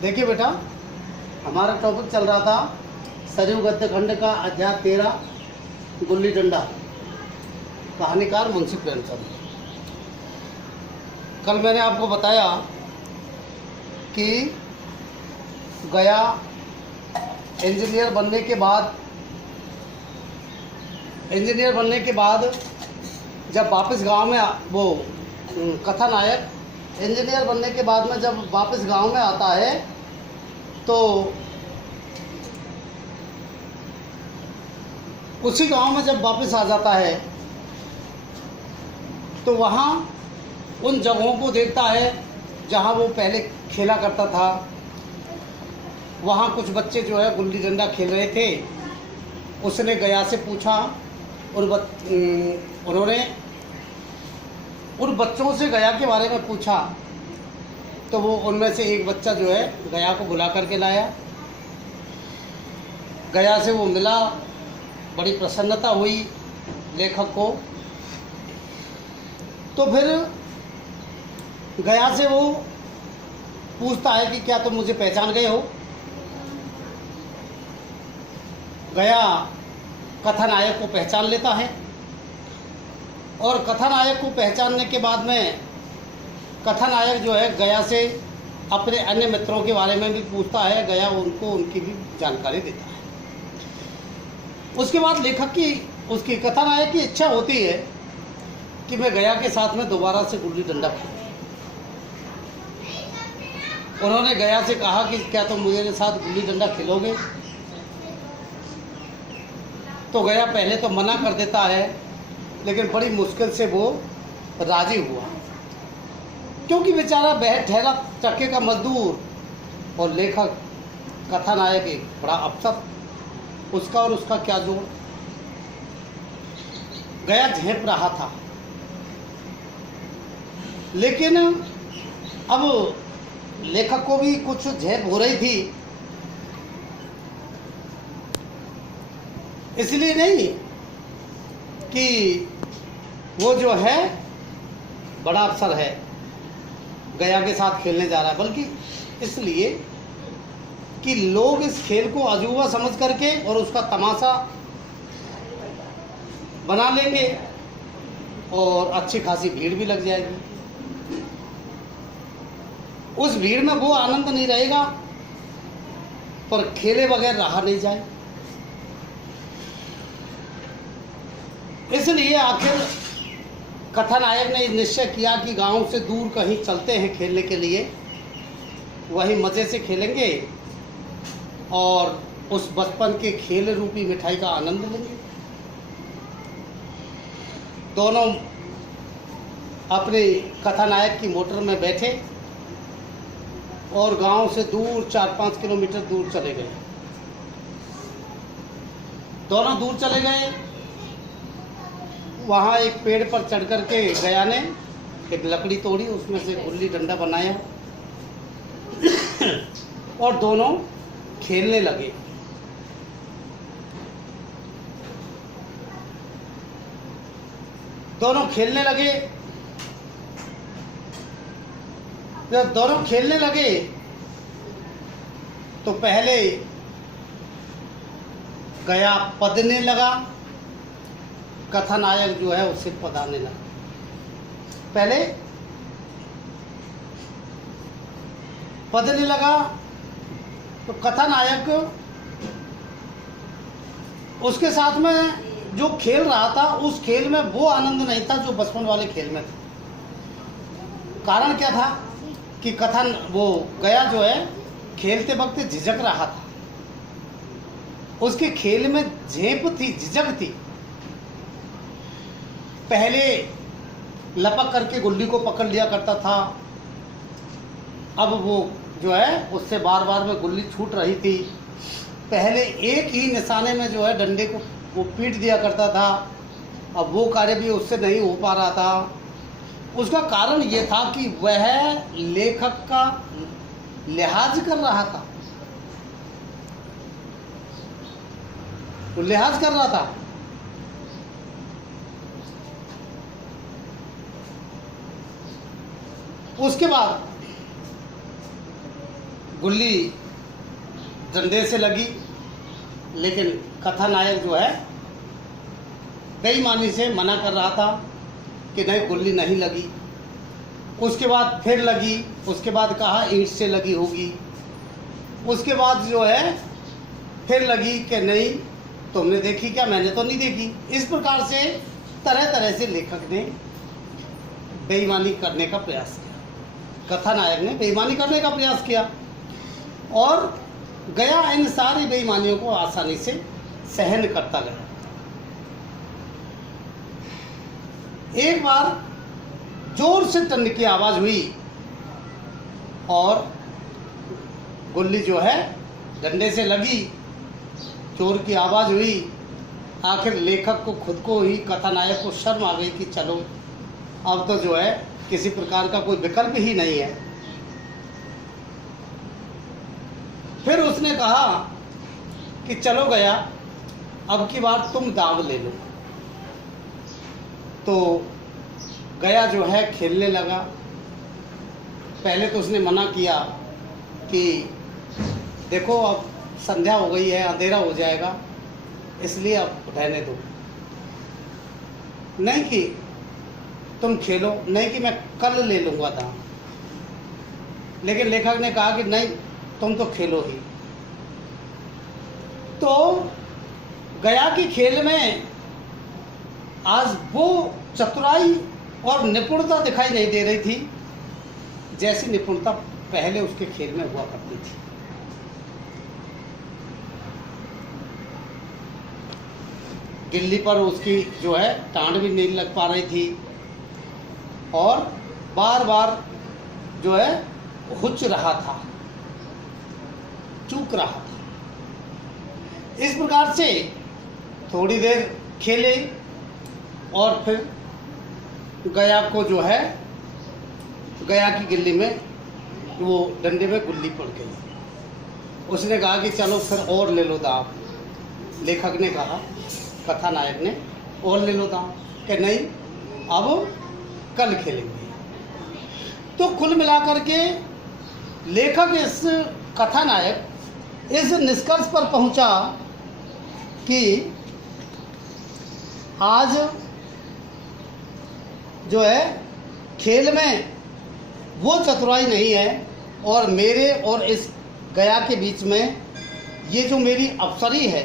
देखिए बेटा, हमारा टॉपिक चल रहा था सरयू गद्य खंड का अध्याय 13 गुल्ली डंडा, कहानीकार मुंशी प्रेमचंद। कल मैंने आपको बताया कि गया इंजीनियर बनने के बाद जब वापस गांव में वो कथानायक इंजीनियर बनने के बाद में जब वापस गांव में आता है तो उसी गांव में जब वापस आ जाता है तो वहाँ उन जगहों को देखता है जहाँ वो पहले खेला करता था। वहाँ कुछ बच्चे जो है गुल्ली डंडा खेल रहे थे। उसने गया से पूछा, उन्होंने उन बच्चों से गया के बारे में पूछा तो वो उनमें से एक बच्चा जो है गया को बुला करके लाया। गया से वो मिला, बड़ी प्रसन्नता हुई लेखक को। तो फिर गया से वो पूछता है कि क्या तुम मुझे पहचान गए हो। गया कथानायक को पहचान लेता है और कथानायक को पहचानने के बाद में कथानायक जो है गया से अपने अन्य मित्रों के बारे में भी पूछता है। गया उनको उनकी भी जानकारी देता है। उसके बाद लेखक की उसकी कथानायक की इच्छा होती है कि मैं गया के साथ में दोबारा से गुल्ली डंडा खेलूं। उन्होंने गया से कहा कि क्या तुम मेरे साथ गुल्ली डंडा खेलोगे। तो गया पहले तो मना कर देता है, लेकिन बड़ी मुश्किल से वो राजी हुआ, क्योंकि बेचारा ठहरा चक्के का मजदूर और लेखक कथानायक एक बड़ा अफसर, उसका और उसका क्या जोड़। गया झेप रहा था, लेकिन अब लेखक को भी कुछ झेप हो रही थी। इसलिए नहीं कि वो जो है बड़ा अफसर है, गया के साथ खेलने जा रहा है, बल्कि इसलिए कि लोग इस खेल को अजूबा समझ करके और उसका तमाशा बना लेंगे और अच्छी खासी भीड़ भी लग जाएगी। उस भीड़ में वो आनंद नहीं रहेगा पर खेले बगैर रहा नहीं जाए। इसलिए आखिर कथानायक ने निश्चय किया कि गांव से दूर कहीं चलते हैं खेलने के लिए, वहीं मज़े से खेलेंगे और उस बचपन के खेल रूपी मिठाई का आनंद लेंगे। दोनों अपने कथानायक की मोटर में बैठे और गांव से दूर 4-5 किलोमीटर दूर चले गए। दोनों दूर चले गए। वहाँ एक पेड़ पर चढ़ कर के गया ने एक लकड़ी तोड़ी, उसमें से गुल्ली डंडा बनाया और दोनों खेलने लगे। जब दोनों खेलने लगे तो पहले गया पदने लगा, कथानायक जो है उससे पदाने लगा। पहले पदने लगा तो कथानायक उसके साथ में जो खेल रहा था उस खेल में वो आनंद नहीं था जो बचपन वाले खेल में था। कारण क्या था कि वो गया जो है खेलते वक्त झिझक रहा था। उसके खेल में झेप थी, झिझक थी। पहले लपक करके गुल्ली को पकड़ लिया करता था, अब वो जो है उससे बार बार में गुल्ली छूट रही थी। पहले एक ही निशाने में जो है डंडे को वो पीट दिया करता था, अब वो कार्य भी उससे नहीं हो पा रहा था। उसका कारण ये था कि वह लेखक का लिहाज कर रहा था, वो लिहाज कर रहा था। उसके बाद गुल्ली डंडे से लगी, लेकिन कथानायक जो है बेईमानी से मना कर रहा था कि नहीं, गुल्ली नहीं लगी। उसके बाद फिर लगी, उसके बाद कहा ईंट से लगी होगी, उसके बाद जो है फिर लगी कि नहीं तुमने देखी क्या, मैंने तो नहीं देखी। इस प्रकार से तरह तरह से लेखक ने बेईमानी करने का प्रयास किया, कथानायक ने बेईमानी करने का प्रयास किया और गया इन सारी बेईमानियों को आसानी से सहन करता गया। एक बार जोर से टन की आवाज़ हुई और गुल्ली जो है डंडे से लगी, जोर की आवाज़ हुई। आखिर लेखक को खुद को ही, कथानायक को शर्म आ गई कि चलो अब तो जो है किसी प्रकार का कोई विकल्प ही नहीं है। फिर उसने कहा कि चलो गया, अब की बार तुम दाव ले लो। तो गया जो है खेलने लगा। पहले तो उसने मना किया कि देखो अब संध्या हो गई है, अंधेरा हो जाएगा, इसलिए अब रहने दो। नहीं कि तुम खेलो, नहीं कि मैं कल ले लूँगा दाम। लेकिन लेखक ने कहा कि नहीं, तुम तो खेलो ही। तो गया की खेल में आज वो चतुराई और निपुणता दिखाई नहीं दे रही थी जैसी निपुणता पहले उसके खेल में हुआ करती थी। गिल्ली पर उसकी जो है टांड भी नहीं लग पा रही थी और बार बार जो है हुच रहा था, चूक रहा था। इस प्रकार से थोड़ी देर खेले और फिर गया को जो है, गया की गिल्ली में वो डंडे में गुल्ली पड़ गई। उसने कहा कि चलो फिर और ले लो दाव। लेखक ने कहा, कथानायक ने, और ले लो दाव, कि नहीं अब कल खेलेंगे। तो कुल मिलाकर के लेखक, इस कथानायक इस निष्कर्ष पर पहुंचा कि आज जो है खेल में वो चतुराई नहीं है और मेरे और इस गया के बीच में ये जो मेरी अफसरी है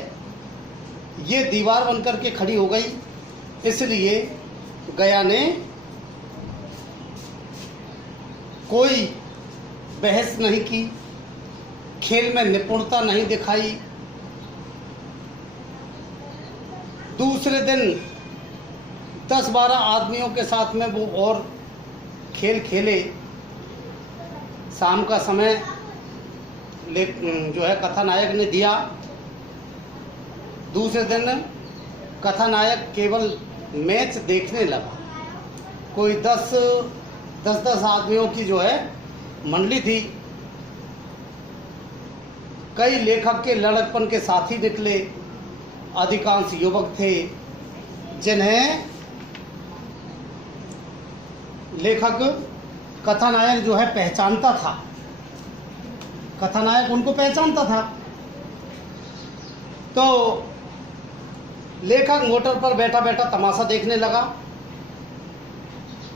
ये दीवार बनकर के खड़ी हो गई। इसलिए गया ने कोई बहस नहीं की, खेल में निपुणता नहीं दिखाई। दूसरे दिन 10-12 आदमियों के साथ में वो और खेल खेले। शाम का समय जो है कथानायक ने दिया। दूसरे दिन कथानायक केवल मैच देखने लगा। कोई 10 आदमियों की जो है मंडली थी। कई लेखक के लड़कपन के साथी निकले, अधिकांश युवक थे जिन्हें लेखक, कथानायक जो है पहचानता था। कथानायक उनको पहचानता था। तो लेखक मोटर पर बैठा बैठा तमाशा देखने लगा।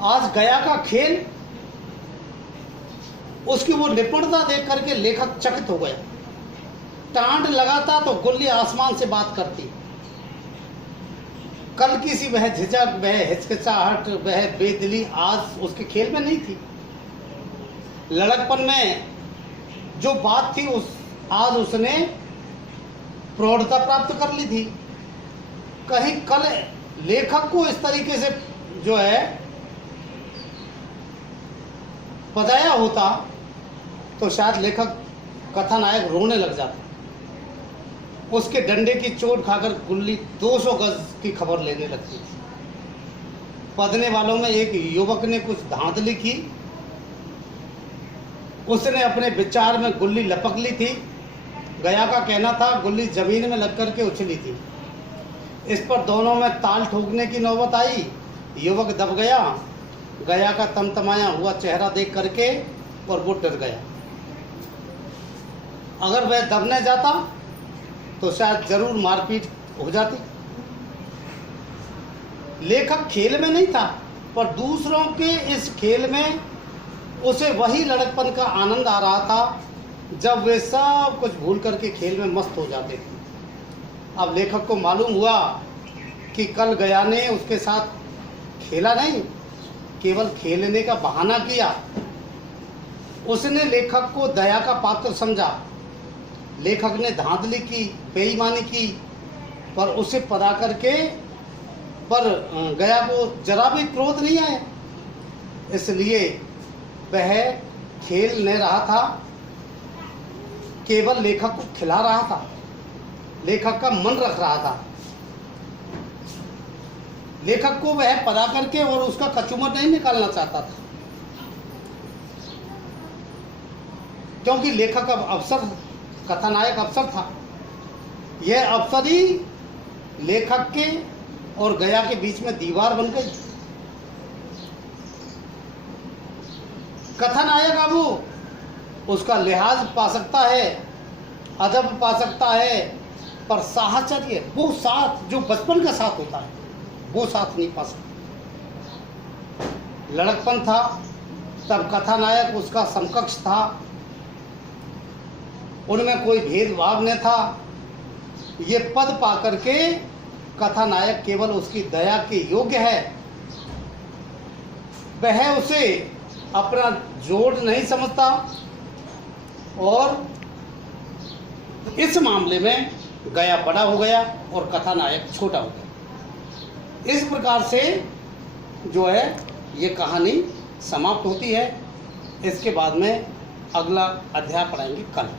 आज गया का खेल, उसकी वो निपुणता देख करके लेखक चकित हो गया। टांड लगाता तो गुल्ली आसमान से बात करती। कल की सी वह झिझक, वह हिचकिचाहट, वह बेदिली आज उसके खेल में नहीं थी। लड़कपन में जो बात थी आज उसने प्रौढ़ता प्राप्त कर ली थी। कहीं कल लेखक को इस तरीके से जो है बधाया होता तो शायद लेखक, कथानायक रोने लग जाता। उसके डंडे की चोट खाकर गुल्ली 200 गज की खबर लेने लगती थी। पदने वालों में एक युवक ने कुछ धांधली की। उसने अपने विचार में गुल्ली लपक ली थी। गया का कहना था गुल्ली जमीन में लग कर के उछली थी। इस पर दोनों में ताल ठोकने की नौबत आई। युवक दब गया। गया का तमतमाया हुआ चेहरा देख करके और वो डर गया। अगर वह दबने जाता तो शायद जरूर मारपीट हो जाती। लेखक खेल में नहीं था, पर दूसरों के इस खेल में उसे वही लड़कपन का आनंद आ रहा था जब वे सब कुछ भूल करके खेल में मस्त हो जाते थे। अब लेखक को मालूम हुआ कि कल गया ने उसके साथ खेला नहीं, केवल खेलने का बहाना किया। उसने लेखक को दया का पात्र समझा। लेखक ने धांधली की, बेईमानी की, पर उसे पता करके पर गया को जरा भी क्रोध नहीं आया। इसलिए वह खेल नहीं रहा था, केवल लेखक को खिला रहा था, लेखक का मन रख रहा था। लेखक को वह पता करके और उसका कचूमर नहीं निकालना चाहता था, क्योंकि लेखक अब अफसर, कथानायक अफसर था। यह अफसर ही लेखक के और गया के बीच में दीवार बन गई। कथानायक अब उसका लिहाज पा सकता है, अदब पा सकता है, पर साहचर्य, वो साथ जो बचपन का साथ होता है, वो साथ नहीं पा सकता। लड़कपन था तब कथानायक उसका समकक्ष था, उनमें कोई भेदभाव न था। ये पद पा करके कथानायक केवल उसकी दया के योग्य है। वह उसे अपना जोड़ नहीं समझता और इस मामले में गया बड़ा हो गया और कथानायक छोटा हो गया। इस प्रकार से जो है ये कहानी समाप्त होती है। इसके बाद में अगला अध्याय पढ़ाएंगे कल।